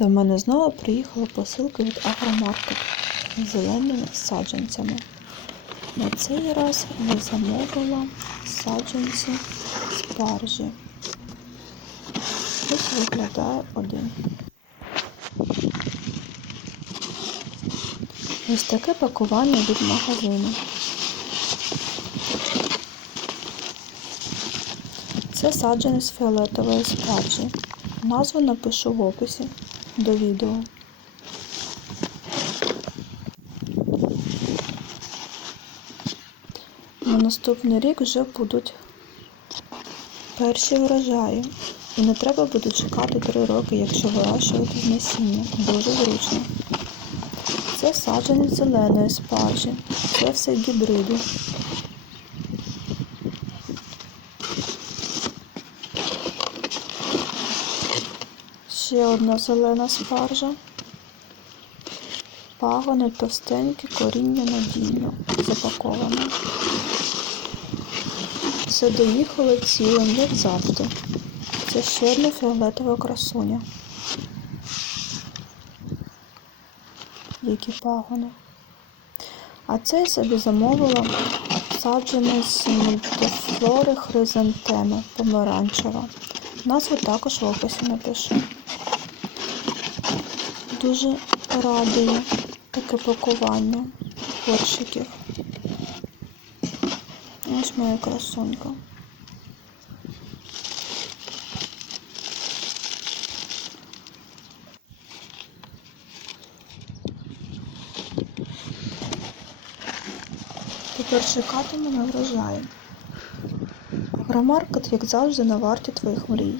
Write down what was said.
До мене знову приїхала посилка від Агромаркет з зеленими саджанцями. На цей раз я замовила саджанці спаржі. Ось виглядає один. Ось таке пакування від магазину. Це саджанець фіолетової спаржі. Назву напишу в описі до відео. На наступний рік вже будуть перші врожаї. І не треба буде чекати 3 роки, якщо вирощувати з насіння. Дуже зручно. Це саджанець зеленої спаржі. Це все гібриди. Ще одна зелена спаржа. Пагони товстенькі, коріння надійно запаковане. Все доїхало цілим, як завжди. Це ще одна фіолетова красуня. Які пагони. А це я собі замовила саджений з мультифлори хризантеми помаранчева. Назву також в описі напишу. Дуже радує таке пакування горщиків. Ось моя красунька. Тепер чекатиму на врожай. Агромаркет, як завжди, на варті твоїх мрій.